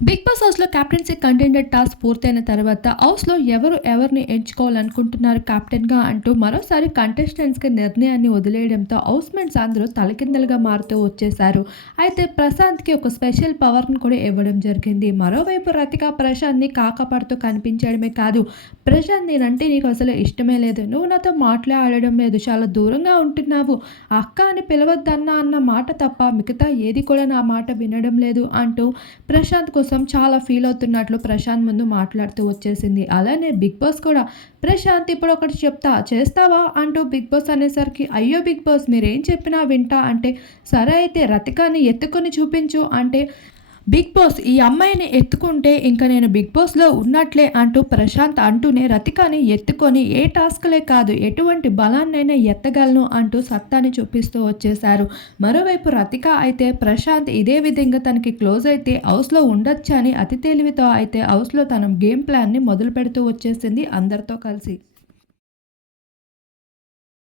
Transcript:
Big boss హౌస్లో captaincy contender task పూర్తయిన తర్వాత హౌస్లో ఎవరు ఎవరిని ఎంచుకోవాలనుకుంటున్నారు కెప్టెన్గా అంటూ మరోసారి కంటెస్టెంట్స్కి నిర్ణయాన్ని వదిలేయడంతో హౌస్ మెంట్స్ అందరూ తలకిందలుగా మారుతూ వచ్చేశారు. అయితే ప్రశాంత్కి ఒక స్పెషల్ పవర్ని కూడా ఇవ్వడం జరిగింది. మరోవైపు రతిక ప్రశాంత్ని కాకపడుతూ కనిపించడమే కాదు ప్రశాంత్ నేనంటే నీకు అసలు ఇష్టమే లేదు. నువ్వు నాతో మాట్లాడడం లేదు. చాలా దూరంగా ఉంటున్నావు. అక్క అని పిలవద్దన్నా అన్న మాట తప్ప మిగతా ఏది కూడా నా మాట వినడం లేదు అంటూ ప్రశాంత్ కోసం చాలా ఫీల్ అవుతున్నట్లు ప్రశాంత్ ముందు మాట్లాడుతూ వచ్చేసింది. అలానే బిగ్ బాస్ కూడా ప్రశాంత్ ఇప్పుడు ఒకటి చెప్తా చేస్తావా? అంటూ బిగ్ బాస్ అనేసరికి అయ్యో బిగ్ బాస్ మీరేం చెప్పినా వింటా అంటే సరే అయితే రతికాన్ని ఎత్తుకొని చూపించు అంటే బిగ్ బాస్ ఈ అమ్మాయిని ఎత్తుకుంటే ఇంకా నేను బిగ్ బాస్లో ఉన్నట్లే అంటూ ప్రశాంత్ అంటూనే రతికాని ఎత్తుకొని ఏ టాస్క్లే కాదు ఎటువంటి బలాన్నైనా ఎత్తగలను అంటూ సత్తాని చూపిస్తూ వచ్చేశారు. మరోవైపు రతిక అయితే ప్రశాంత్ ఇదే విధంగా తనకి క్లోజ్ అయితే హౌస్లో ఉండొచ్చని అతి తెలివితో అయితే హౌస్లో తన గేమ్ ప్లాన్ని మొదలు పెడుతూ వచ్చేసింది అందరితో కలిసి.